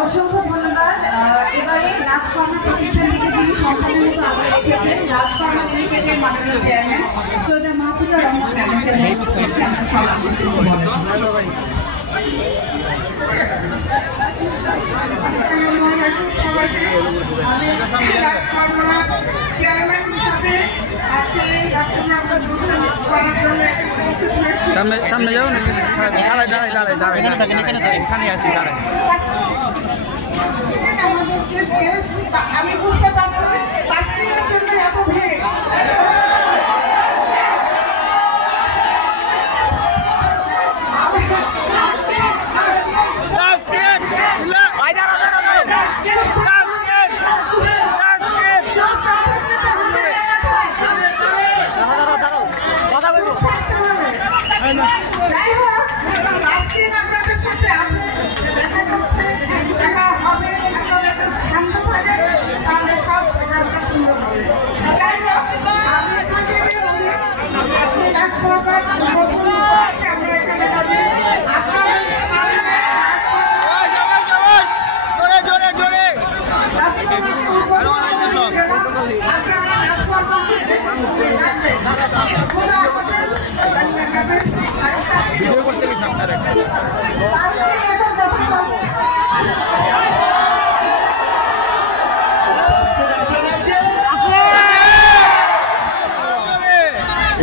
অসংখ্য ধন্যবাদ। এবারে রাজফার্মা প্রতিষ্ঠান থেকে যিনি সম্মানিত আগে রেখেছেন রাজফার্মা লিমিটেডের মাননীয় চেয়ারম্যান সৈয়দা মাহফুজা রহমান ম্যাডামকে অনুরোধ করছি আমরা সবাই সামনে যাও না দাঁড়াই এখানে আছি দাঁড়াই আমি বুঝতে পারছি 5 দিনের জন্য এত ভিড় যাই হোক আজকে আপনাদের সাথে আছে দেখা করছে দেখা হবে আপনাদের শান্ত থাকেন তাহলে সব সুন্দর হবে যাই হোক আজকে লাস্ট পর্যায়ে আমরা এখানে আছি আপনাদের ভিডিও করতে গেছি আপনার একটা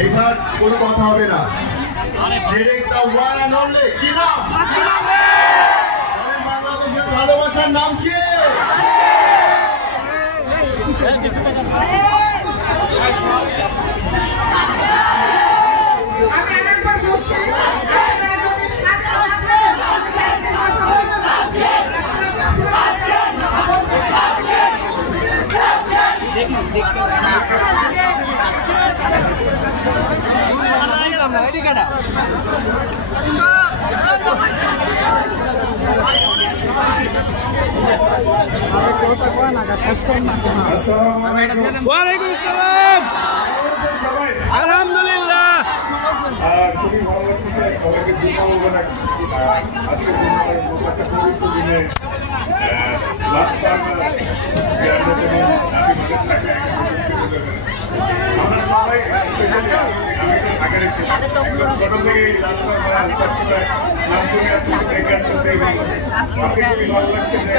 এবার কোনো কথা হবে না কি নাম বাংলাদেশের ভালোবাসার নাম কি আমি আরেকবার বলছি ওয়ালাইকুম আসসালাম আলহামদুলিল্লাহ খুবই ভালো লাগতেছে সবাইকে দুর্বল আজকে দিনে আমরা সবাই আগে রেখেছি ছোট থেকে নাম শুনে আসতেছে দেখে আসতেছে এবং আজকে খুবই ভালো লাগছে যে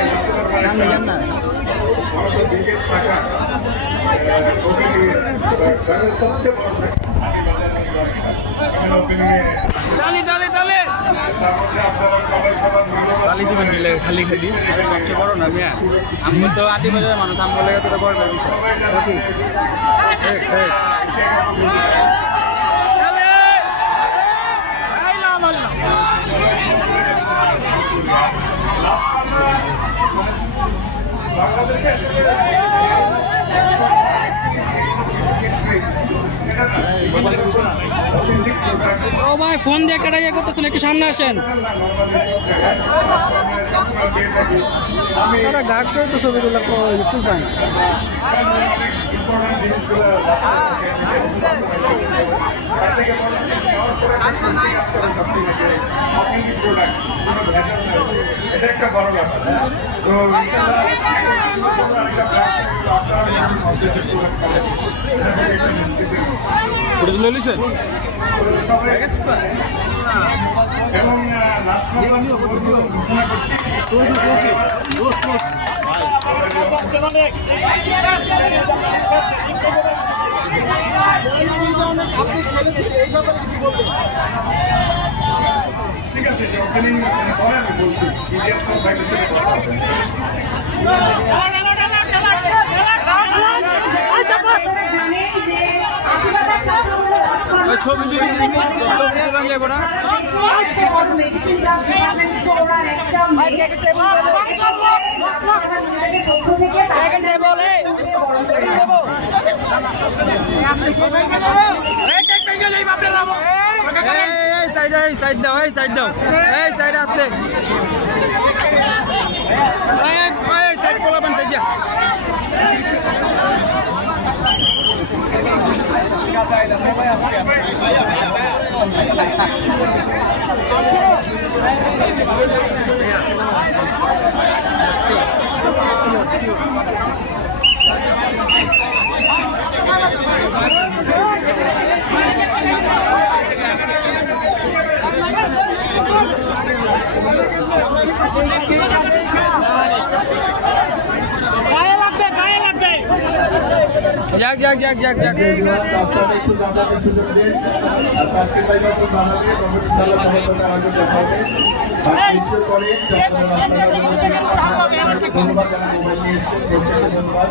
ভারতের বিগের শাখা সবচেয়ে বড় তালি দিবেন দিলে খালি খালি সবচেয়ে বড় না মিয়া আমি তো আটি বাজারের মানুষ আমি বলে তো বড় ও ভাই ফোন দিয়ে কাটাইয়া করতেছেন একটু সামনে আসেন গার্ড করে তো ছবি তুলে ফুল পায় না এটা একটা বড় ব্যাপার তো এবং ঘোষণা করছি ঠিক আছে যে ওপেনিং পরে আমি বলছি ইন্ডিয়ান ভাইদের সাথে কথা হবে ছবি যাবো না সাইড দাও সাইড দাও সাইড আসতে সাইড পোলাবেন সাইড যা রাস্তাটা একটু যাতায়াতের সুযোগ দিন আর আজকে পাইবা একটু জানাবে তবে ইনশাআল্লাহ সবাই আমাদের দেখা হবে করে ধন্যবাদ জানাই মোবাইল নিয়ে এসেছেন ধন্যবাদ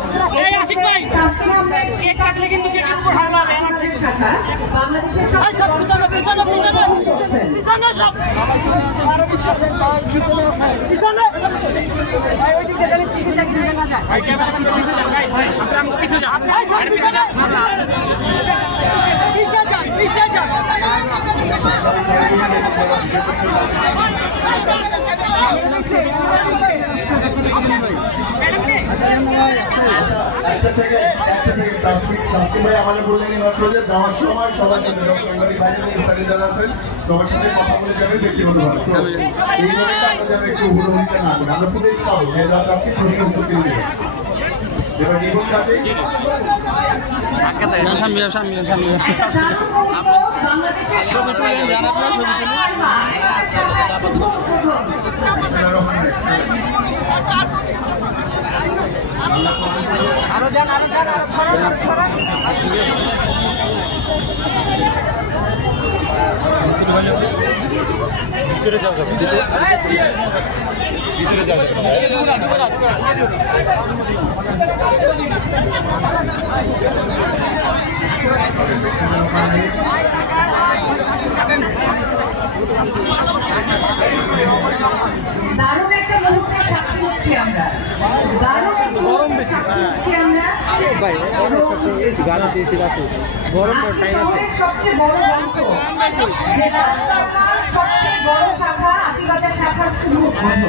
বাংলাদেশের একটা সেকেন্ড তাসকিন ভাই আমাকে বললেন মাত্র যে যাওয়ার সময় সবার সাথে সাংবাদিক ভাই এবং স্থানীয় যারা আছেন সবার সাথে কথা বলে যাবেন ব্যক্তিগতভাবে এই মোমেন্টে আমরা যেন একটু হুড়োহুড়িটা না করি আমরা ফুটেজ পাবো যে যা চাচ্ছি ফুটেজ করতে দিই এবার নিবন কাজে আরো যান ছড়ান ভিতরে যাও সব ভিতরে দারুণ একটা মুহূর্তের সাক্ষী হচ্ছি আমরা দারুণ একটা মুহূর্তের সাক্ষী হচ্ছি আমরা আজকে শহরের সবচেয়ে বড় গল্প যে রাজকারখানার সবচেয়ে বড় শাখা আটিবাজার শাখার শুভ উদ্বোধন